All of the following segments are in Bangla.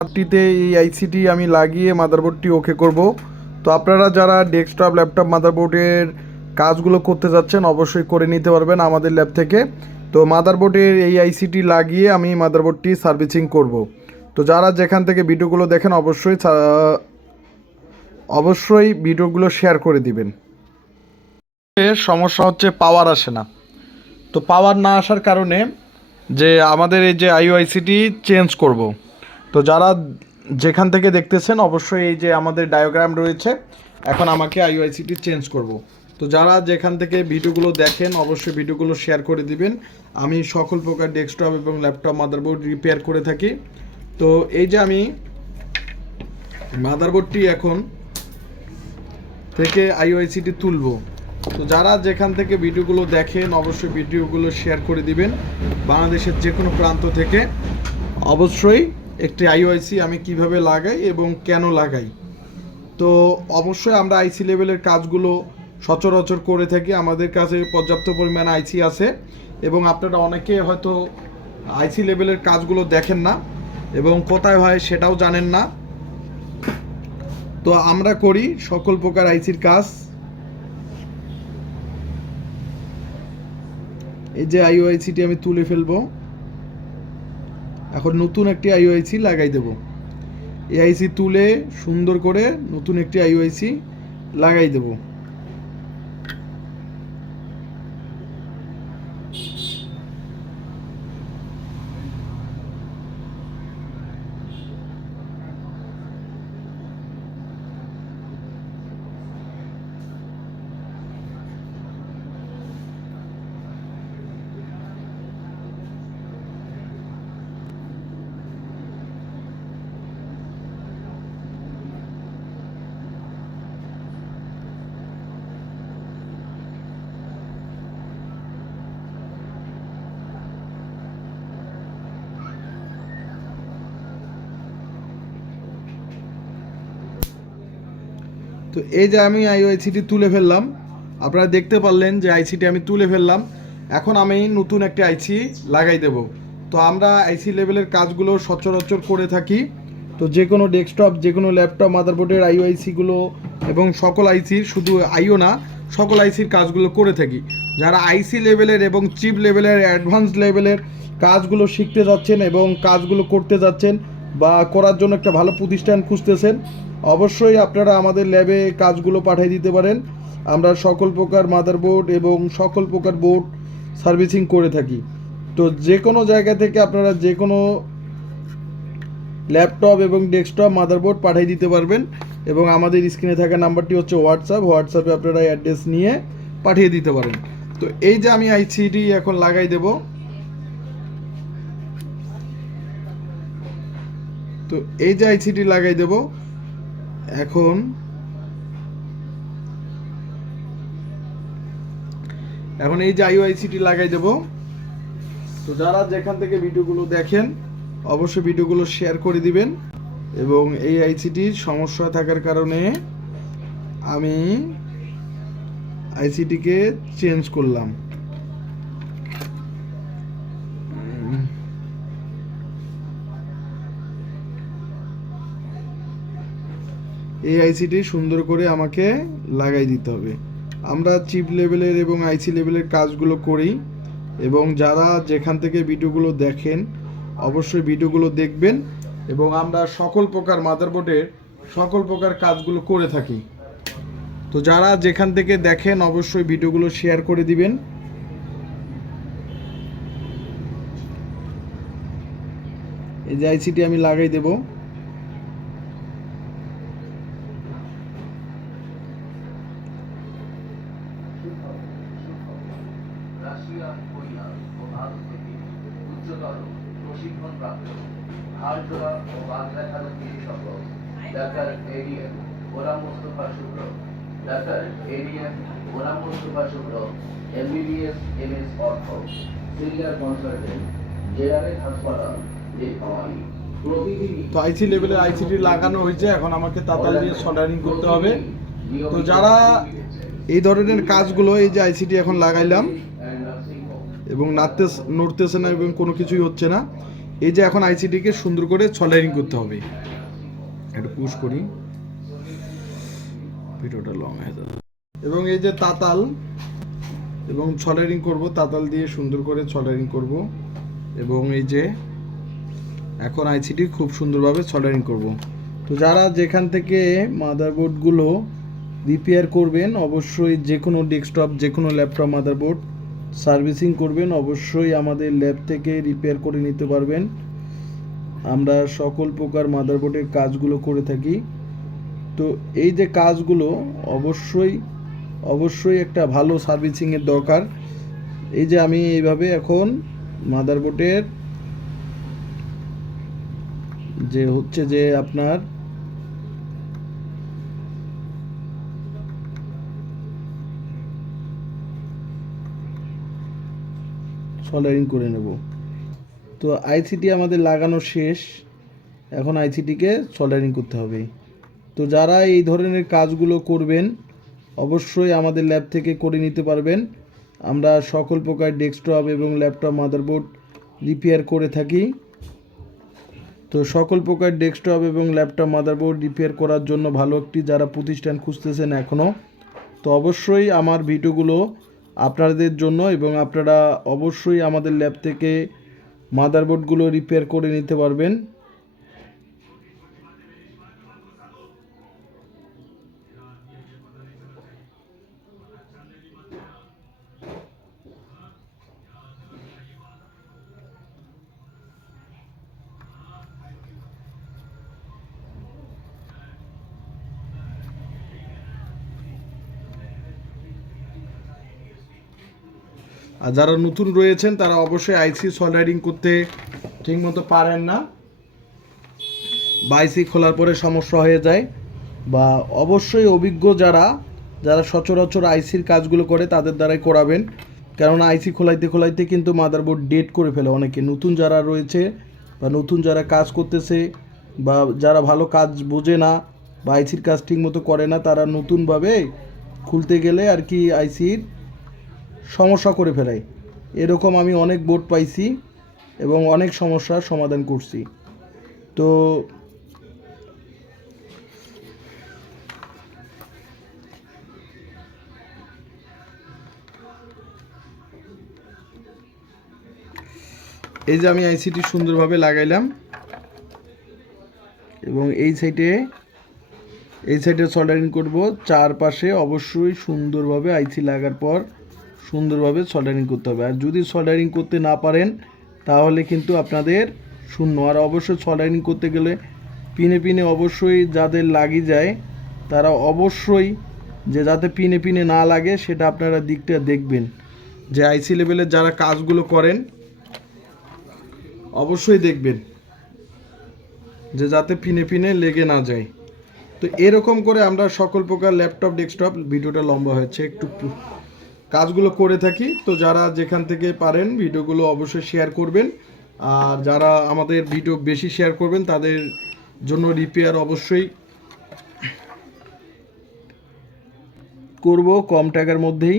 টিতে এই আইসিটি আমি লাগিয়ে মাদারবোর্ডটি ওকে করব। তো আপনারা যারা ডেস্কটপ ল্যাপটপ মাদারবোর্ডের কাজগুলো করতে যাচ্ছেন অবশ্যই করে নিতে পারবেন আমাদের ল্যাব থেকে। তো মাদারবোর্ডের এই আইসিটি লাগিয়ে আমি মাদারবোর্ডটি সার্ভিসিং করব। তো যারা যেখান থেকে ভিডিওগুলো দেখেন অবশ্যই ভিডিওগুলো শেয়ার করে দিবেন। সমস্যা হচ্ছে পাওয়ার আসে না। তো পাওয়ার না আসার কারণে যে আমাদের এই যে আইওআইসিটি চেঞ্জ করব। তো যারা যেখান থেকে দেখতেছেন অবশ্যই এই যে আমাদের ডায়াগ্রাম রয়েছে, এখন আমাকে আইওআইসিটি চেঞ্জ করব। তো যারা যেখান থেকে ভিডিওগুলো দেখেন অবশ্যই ভিডিওগুলো শেয়ার করে দিবেন। আমি সকল প্রকার ডেস্কটপ এবং ল্যাপটপ মাদারবোর্ড রিপেয়ার করে থাকি। তো এই যে আমি মাদারবোর্ডটি এখন থেকে আইওআইসিটি তুলব। তো যারা যেখান থেকে ভিডিওগুলো দেখেন অবশ্যই ভিডিওগুলো শেয়ার করে দিবেন। বাংলাদেশের যে কোনো প্রান্ত থেকে অবশ্যই একটি আইওআইসি আমি কিভাবে লাগাই এবং কেন লাগাই। তো অবশ্যই আমরা আইসি লেভেলের কাজগুলো সচরাচর করে থাকি। আমাদের কাছে পর্যাপ্ত পরিমাণে আইসি আছে এবং আপনারা অনেকে হয়তো আইসি লেভেলের কাজগুলো দেখেন না এবং কোথায় হয় সেটাও জানেন না। তো আমরা করি সকল প্রকার আইসির কাজ। এই যে আইওআইসিটি আমি তুলে ফেলবো। এখন নতুন একটি আইওআইসি লাগাই দেব। এই আইসি তুলে সুন্দর করে নতুন একটি আইওআইসি লাগাই দেব। তো এই যে আমি আইওআইসিটি তুলে ফেললাম, আপনারা দেখতে পারলেন যে আইসিটি আমি তুলে ফেললাম। এখন আমি নতুন একটা আইসি লাগাই দেব। তো আমরা আইসি লেভেলের কাজগুলো সচরাচর করে থাকি। তো যে কোনো ডেস্কটপ যে কোনো ল্যাপটপ মাদারবোর্ডের আইওআইসিগুলো এবং সকল আইসির, শুধু আইও না, সকল আইসির কাজগুলো করে থাকি। যারা আইসি লেভেলের এবং চিপ লেভেলের অ্যাডভান্স লেভেলের কাজগুলো শিখতে যাচ্ছেন এবং কাজগুলো করতে যাচ্ছেন বা করার জন্য একটা ভালো প্রতিষ্ঠান খুঁজতেছেন, অবশ্যই আপনারা আমাদের ল্যাবে কাজগুলো পাঠিয়ে দিতে পারেন। আমরা সকল প্রকার মাদারবোর্ড এবং সকল প্রকার বোর্ড সার্ভিসিং করে থাকি। তো যে কোনো জায়গা থেকে আপনারা যে কোনো ল্যাপটপ এবং ডেস্কটপ মাদারবোর্ড পাঠিয়ে দিতে পারবেন এবং আমাদের স্ক্রিনে থাকা নাম্বারটি হচ্ছে হোয়াটসঅ্যাপে আপনারা অ্যাড্রেস নিয়ে পাঠিয়ে দিতে পারেন। তো এই যে আমি আইসিটি এখন লাগাই দেব। তো এই যে আইসিটি লাগাই দেব এখন এই যে আইওআইসিটি লাগাই দেব। তো যারা যেখান থেকে ভিডিওগুলো দেখেন অবশ্যই ভিডিওগুলো শেয়ার করে দিবেন এবং এই আইসিটির সমস্যা থাকার কারণে আমি আইসিটিকে চেঞ্জ করলাম। এই আইসিটি সুন্দর করে আমাকে লাগাই দিতে হবে। আমরা চিপ লেভেলের এবং আইসি লেভেলের কাজগুলো করি এবং যারা যেখান থেকে ভিডিওগুলো দেখেন অবশ্যই ভিডিওগুলো দেখবেন এবং আমরা সকল প্রকার মাদারবোর্ডের সকল প্রকার কাজগুলো করে থাকি। তো যারা যেখান থেকে দেখেন অবশ্যই ভিডিওগুলো শেয়ার করে দিবেন। এই যে আইসিটি আমি লাগাই দেব। প্রশিক্ষণপ্রাপ্ত হাড়জোড়া ও বাত ব্যথার চিকিৎসক ডাক্তার এডিএম গোলাম মোস্তফা শুক্র, ডাক্তার এডিএম গোলাম মোস্তফা শুক্র, এমবিবিএস এমএস অর্থ, সিনিয়র কনসালটেন্ট, জেনারেল হাসপাতাল, নীলফামারী। তো আইসি লেভেলের আইসিটি লাগানো হয়েছে, এখন আমাকে তাড়াতাড়ি দিয়ে সল্ডারিং করতে হবে। তো যারা এই ধরনের কাজগুলো, এই যে আইসিটি এখন লাগাইলাম এবং নড়তেছে না এবং কোনো কিছুই হচ্ছে না, এই যে এখন আইসিটিকে সুন্দর করে সল্ডারিং করতে হবে। একটু পুশ করি, ভিডিওটা লং হয়ে যাবে। এবং এই যে তাতাল এবং সল্ডারিং করব, তাতাল দিয়ে সুন্দর করে সল্ডারিং করব। এবং এই যে এখন আইসিটি খুব সুন্দরভাবে সল্ডারিং করব। তো যারা যেখান থেকে মাদারবোর্ডগুলো রিপেয়ার করবেন, অবশ্যই যে কোনো ডেস্কটপ, যে কোনো ল্যাপটপ মাদারবোর্ড সার্ভিসিং করবেন, অবশ্যই আমাদের ল্যাব থেকে রিপেয়ার করে নিতে পারবেন। আমরা সকল প্রকার মাদারবোর্ডের কাজগুলো করে থাকি। তো এই যে কাজগুলো অবশ্যই একটা ভালো সার্ভিসিংয়ের দরকার। এই যে আমি এইভাবে এখন মাদারবোর্ডের যে হচ্ছে যে আপনার সল্ডারিং করে নেব। তো আইসিটি আমাদের লাগানো শেষ, এখন আইসিটিকে সল্ডারিং করতে হবে। তো যারা এই ধরনের কাজগুলো করবেন, অবশ্যই আমাদের ল্যাব থেকে করে নিতে পারবেন। আমরা সকল প্রকার ডেস্কটপ এবং ল্যাপটপ মাদারবোর্ড রিপেয়ার করে থাকি। তো সকল প্রকার ডেস্কটপ এবং ল্যাপটপ মাদারবোর্ড রিপেয়ার করার জন্য ভালো একটি যারা প্রতিষ্ঠান খুঁজতেছেন এখনও, তো অবশ্যই আমার ভিডিওগুলো আপনাদের জন্য, এবং আপনারা অবশ্যই আমাদের ল্যাব থেকে মাদারবোর্ডগুলো রিপেয়ার করে নিতে পারবেন। আর যারা নতুন রয়েছেন তারা অবশ্যই আইসি সল্ডারিং করতে ঠিকমতো পারেন না, বা আইসি খোলার পরে সমস্যা হয়ে যায়, বা অবশ্যই অভিজ্ঞ যারা সচরাচর আইসির কাজগুলো করে তাদের দ্বারাই করাবেন। কেননা আইসি খোলাইতে কিন্তু মাদারবোর্ড ডেট করে ফেলে অনেকে। নতুন যারা রয়েছে বা নতুন যারা কাজ করতেছে বা যারা ভালো কাজ বোঝে না বা আইসির কাজ ঠিকমতো করে না, তারা নতুনভাবে খুলতে গেলে আর কি আইসির সমস্যা করে ফেলায়। এরকম আমি অনেক বোর্ড পাইছি এবং অনেক সমস্যার সমাধান করছি। তো এই যে আমি আইসিটি সুন্দরভাবে লাগাইলাম, এবং এই সাইডে সল্ডারিং করব। চারপাশে অবশ্যই সুন্দরভাবে আইসি লাগার পর সুন্দরভাবে সল্ডারিং করতে হবে। আর যদি সল্ডারিং করতে না পারেন তাহলে কিন্তু আপনাদের শূন্য। আর অবশ্যই সল্ডারিং করতে গেলে পিনে অবশ্যই যাদের লাগি যায় তারা অবশ্যই যে যাতে পিনে না লাগে সেটা আপনারা দিকটা দেখবেন। যে আইসি লেভেলের যারা কাজগুলো করেন অবশ্যই দেখবেন যে যাতে পিনে লেগে না যায়। তো এরকম করে আমরা সকল প্রকার ল্যাপটপ, ডেস্কটপ, ভিডিওটা লম্বা হয়েছে একটু, কাজগুলো করে থাকি। তো যারা যেখান থেকে পারেন ভিডিওগুলো অবশ্যই শেয়ার করবেন। আর যারা আমাদের ভিডিও বেশি শেয়ার করবেন তাদের জন্য রিপেয়ার অবশ্যই করব কম টাকার মধ্যেই।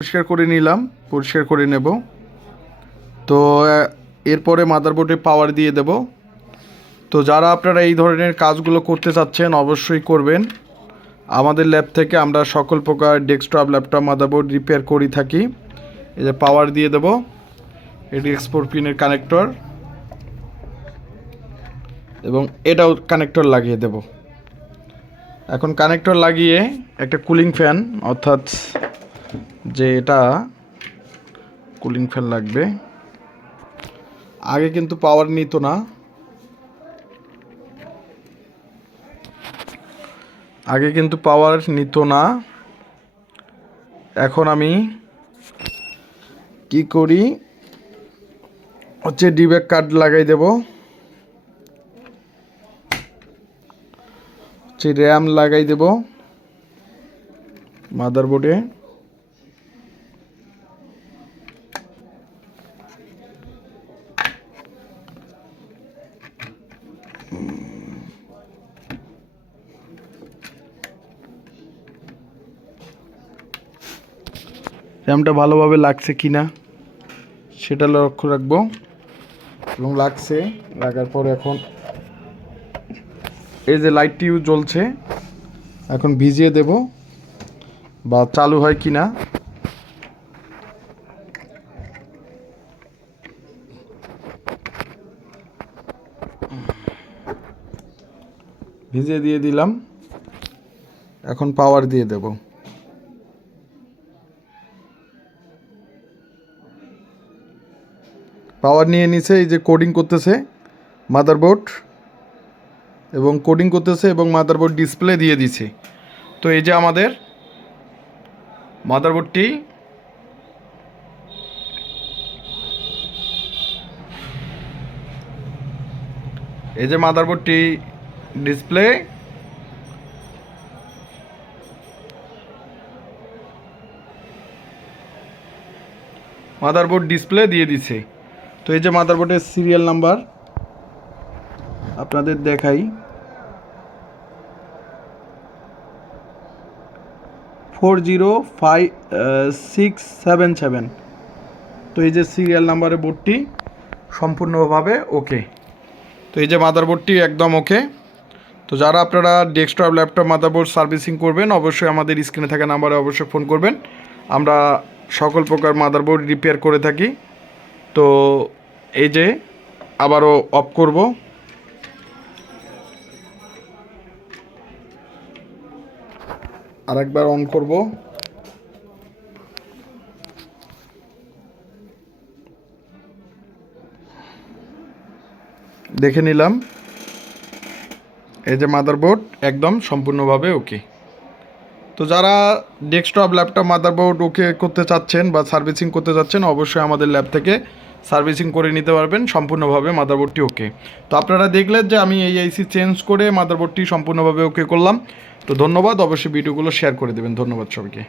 পরিষ্কার করে নিলাম, পরিষ্কার করে নেব। তো এরপরে মাদারবোর্ডে পাওয়ার দিয়ে দেব। তো যারা আপনারা এই ধরনের কাজগুলো করতে চাচ্ছেন অবশ্যই করবেন। আমাদের ল্যাব থেকে আমরা সকল প্রকার ডেস্কটপ, ল্যাপটপ, মাদারবোর্ড রিপেয়ার করে থাকি। এই যে পাওয়ার দিয়ে দেব, এটি এক্সপোর্ট পিনের কানেক্টর, এবং এটাও কানেক্টর লাগিয়ে দেব। এখন কানেক্টর লাগিয়ে একটা কুলিং ফ্যান, অর্থাৎ যে এটা কুলিং ফ্যান লাগবে। আগে কিন্তু পাওয়ার নিত না, এখন আমি কি করি হচ্ছে ডিব্যাক কার্ড লাগাই দেব, হচ্ছে র্যাম লাগাই দেব মাদারবোর্ডে। র্যামটা ভালোভাবে লাগছে কি না সেটা লক্ষ্য রাখবো। এবং লাগছে, লাগার পর এখন এই যে লাইটটি জ্বলছে, এখন ভিজিয়ে দেব বা চালু হয় কি না। ভিজিয়ে দিয়ে দিলাম, এখন পাওয়ার দিয়ে দেব। পাওয়ার নিয়ে নিছে, এই যে কোডিং করতেছে মাদারবোর্ড এবং কোডিং করতেছে এবং মাদারবোর্ড ডিসপ্লে দিয়ে দিছে। তো এই যে আমাদের মাদারবোর্ডটি এই যে মাদারবোর্ডটি ডিসপ্লে, মাদারবোর্ড ডিসপ্লে দিয়ে দিছে। তো এই যে মাদারবোর্ডের সিরিয়াল নাম্বার আপনাদের দেখাই, 405677। তো এই যে সিরিয়াল নাম্বারের বোর্ডটি সম্পূর্ণভাবে ওকে। তো এই যে মাদারবোর্ডটি একদম ওকে। তো যারা আপনারা ডেস্কটপ ল্যাপটপ মাদারবোর্ড সার্ভিসিং করবেন অবশ্যই আমাদের স্ক্রিনে থাকা নাম্বারে অবশ্যই ফোন করবেন। আমরা সকল প্রকার মাদারবোর্ড রিপেয়ার করে থাকি। তো এই যে আবারও অফ করব। আরেকবার অন করব। দেখে নিলাম এই যে মাদারবোর্ড একদম সম্পূর্ণভাবে ওকে। তো যারা ডেস্কটপ ল্যাপটপ মাদারবোর্ড ওকে করতে চাচ্ছেন বা সার্ভিসিং করতে চাচ্ছেন অবশ্যই আমাদের ল্যাব থেকে সার্ভিসিং করে নিতে পারবেন সম্পূর্ণভাবে। মাদারবোর্ডটি ওকে। তো আপনারা দেখলেন যে আমি এই আইসি চেঞ্জ করে মাদারবোর্ডটি সম্পূর্ণভাবে ওকে করলাম। তো ধন্যবাদ, অবশ্যই ভিডিওগুলো শেয়ার করে দেবেন। ধন্যবাদ সবাইকে।